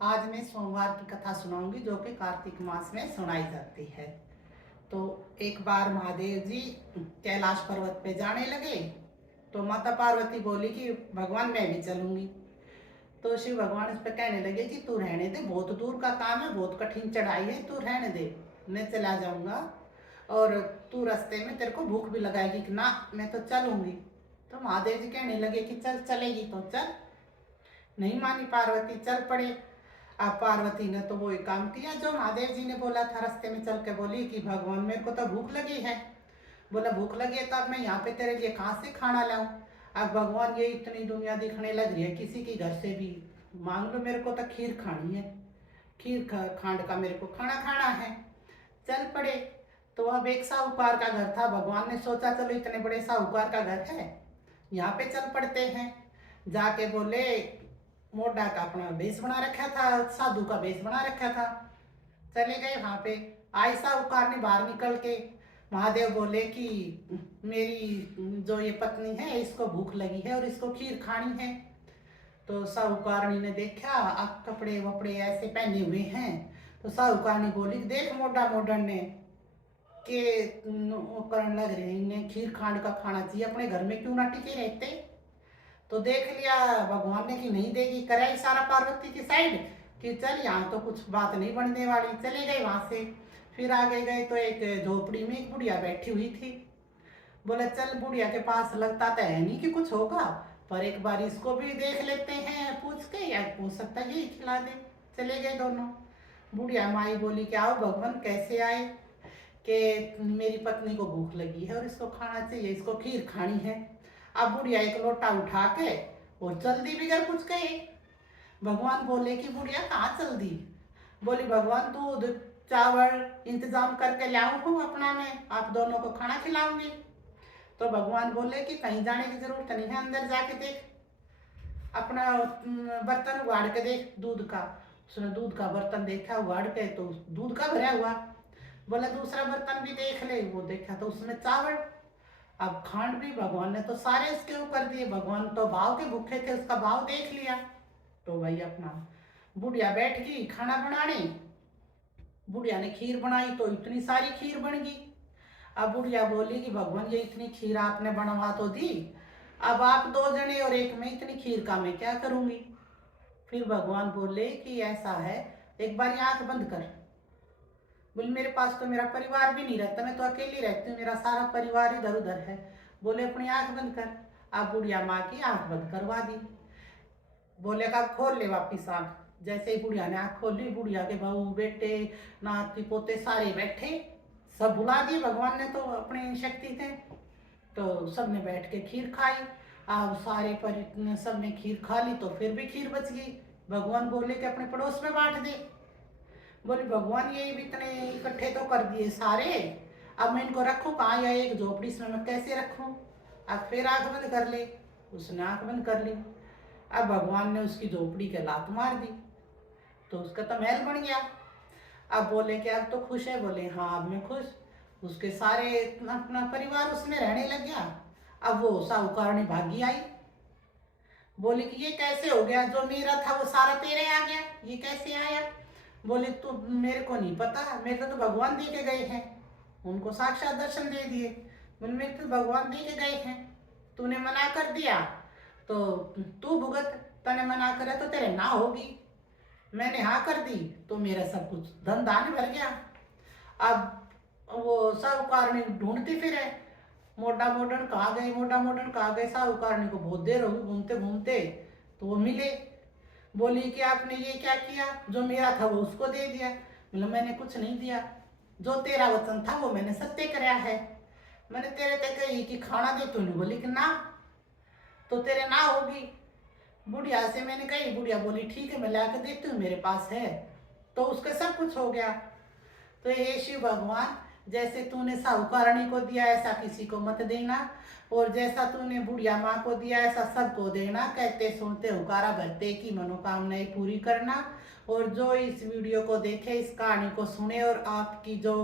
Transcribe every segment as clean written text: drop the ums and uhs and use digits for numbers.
आज मैं सोमवार की कथा सुनाऊंगी जो कि कार्तिक मास में सुनाई जाती है। तो एक बार महादेव जी कैलाश पर्वत पे जाने लगे तो माता पार्वती बोली कि भगवान मैं भी चलूंगी। तो शिव भगवान इस पे कहने लगे कि तू रहने दे, बहुत दूर का काम है, बहुत कठिन चढ़ाई है, तू रहने दे, मैं चला जाऊंगा और तू रास्ते में तेरे को भूख भी लगाएगी कि ना मैं तो चलूंगी। तो महादेव जी कहने लगे कि चल, चलेगी तो चल। नहीं मानी पार्वती, चल पड़े। अब पार्वती ने तो वो एक काम किया जो महादेव जी ने बोला था। रास्ते में चल के बोली कि भगवान मेरे को तो भूख लगी है। बोला भूख लगी है तो अब मैं यहाँ पे तेरे लिए कहाँ से खाना लाऊं। अब भगवान ये इतनी दुनिया दिखने लग रही है, किसी के घर से भी मांग लो, मेरे को तो खीर खानी है, खीर खांड का मेरे को खाना खाना है। चल पड़े। तो अब एक साहूकार का घर था। भगवान ने सोचा चलो इतने बड़े साहूकार का घर है, यहाँ पे चल पड़ते हैं। जाके बोले, मोटा का अपना भेष बना रखा था, साधु का भेष बना रखा था। चले गए वहां पे। आई साहूकार ने बाहर निकल के महादेव बोले कि मेरी जो ये पत्नी है इसको भूख लगी है और इसको खीर खानी है। तो साहूकारनी ने देखा अब कपड़े वपड़े ऐसे पहने हुए हैं। तो साहूकारनी बोली देख मोटा मॉडर्न ने के वो करने लग रहे हैं, इन्हें खीर खांड का खाना चाहिए, अपने घर में क्यों ना टिके रहते। तो देख लिया भगवान ने कि नहीं देगी, करा इशारा पार्वती की साइड कि चल यहाँ तो कुछ बात नहीं बनने वाली। चले गए वहां से। फिर आगे गए तो एक झोपड़ी में एक बुढ़िया बैठी हुई थी। बोले चल बुढ़िया के पास लगता तो है नहीं कि कुछ होगा, पर एक बार इसको भी देख लेते हैं पूछ के, या हो सकता है यही खिला दे। चले गए दोनों। बुढ़िया माई बोली कि आओ भगवान कैसे आए, कि मेरी पत्नी को भूख लगी है और इसको खाना चाहिए, इसको खीर खानी है। अब बुढ़िया एक लोटा उठा के और चल दी बिगर कुछ कहे। भगवान बोले कि बुढ़िया कहाँ चल दी। बोली भगवान दूध चावल इंतजाम करके लाऊं हूँ अपना, मैं आप दोनों को खाना खिलाऊंगी। तो भगवान बोले कि कहीं जाने की जरूरत नहीं है, अंदर जाके देख, अपना बर्तन उगाड़ के देख दूध का। उसने दूध का बर्तन देखा उगाड़ के तो दूध का भरा हुआ। बोला दूसरा बर्तन भी देख ले, वो देखा तो उसमें चावल। अब खांड भी भगवान ने तो सारे इसके ऊपर दिए, भगवान तो भाव के भूखे थे, उसका भाव देख लिया। तो भाई अपना बुढ़िया बैठ गई खाना बनाने। बुढ़िया ने खीर बनाई तो इतनी सारी खीर बन गई। अब बुढ़िया बोली कि भगवान ये इतनी खीर आपने बनवा तो दी, अब आप दो जने और एक में इतनी खीर का मैं क्या करूंगी। फिर भगवान बोले कि ऐसा है, एक बार आंख बंद कर। बोले मेरे पास तो मेरा परिवार भी नहीं रहता, मैं तो अकेली रहती हूँ, मेरा सारा परिवार इधर उधर है। बोले अपनी आंख बंद कर। आप बुढ़िया माँ की आंख बंद करवा दी। बोले का खोल ले वापिस आंख। जैसे ही बुढ़िया ने आंख खोली, बुढ़िया के बहू बेटे नाती पोते सारे बैठे, सब बुला दिए भगवान ने तो अपनी शक्ति थे। तो सबने बैठ के खीर खाई। अब सारे पर सबने खीर खा ली तो फिर भी खीर बच गई। भगवान बोले कि अपने पड़ोस में बांट दे। बोले भगवान ये भी इतने इकट्ठे तो कर दिए सारे, अब मैं इनको रखूं कहाँ, या एक झोपड़ी में मैं कैसे रखूं। अब फिर आंख बंद कर ले। उसने आंख बंद कर ली। अब भगवान ने उसकी झोपड़ी के लात मार दी तो उसका तो महल बन गया। अब बोले कि अब तो खुश है। बोले हाँ अब मैं खुश। उसके सारे अपना परिवार उसमें रहने लग गया। अब वो साहूकारनी भागी आई। बोले कि ये कैसे हो गया, जो मेरा था वो सारा तेरे आ गया, ये कैसे आया। बोले तो मेरे को नहीं पता, मेरे तो भगवान दे के गए हैं, उनको साक्षात दर्शन दे दिए। बोले मेरे तो भगवान दे के गए हैं, तूने मना कर दिया तो तू भुगत, तने मना करे तो तेरे ना होगी, मैंने हाँ कर दी तो मेरा सब कुछ धन दान भर गया। अब वो साहूकारनी ढूंढती फिरे, मोटा मोडन कहाँ गए, मोटा मोडन कहाँ गए। साहूकारनी को बहुत देर होगी घूमते घूमते, तो वो मिले। बोली कि आपने ये क्या किया, जो मेरा था वो उसको दे दिया। बोला मैंने कुछ नहीं दिया, जो तेरा वचन था वो मैंने सत्य कराया है। मैंने तेरे ते कही कि खाना दे, तूने बोली कि ना, तो तेरे ना होगी। बुढ़िया से मैंने कही, बुढ़िया बोली ठीक है मैं ला के देती हूँ, मेरे पास है, तो उसका सब कुछ हो गया। तो हे शिव भगवान, जैसे तूने साहूकारणी को दिया ऐसा किसी को मत देना, और जैसा तूने बुढ़िया माँ को दिया ऐसा सबको देना। कहते सुनते हुकारा भरते की मनोकामनाएं पूरी करना। और जो इस वीडियो को देखे, इस कहानी को सुने और आपकी जो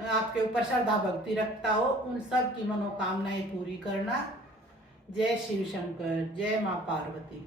आपके ऊपर श्रद्धा भक्ति रखता हो, उन सब की मनोकामनाएं पूरी करना। जय शिव शंकर, जय माँ पार्वती।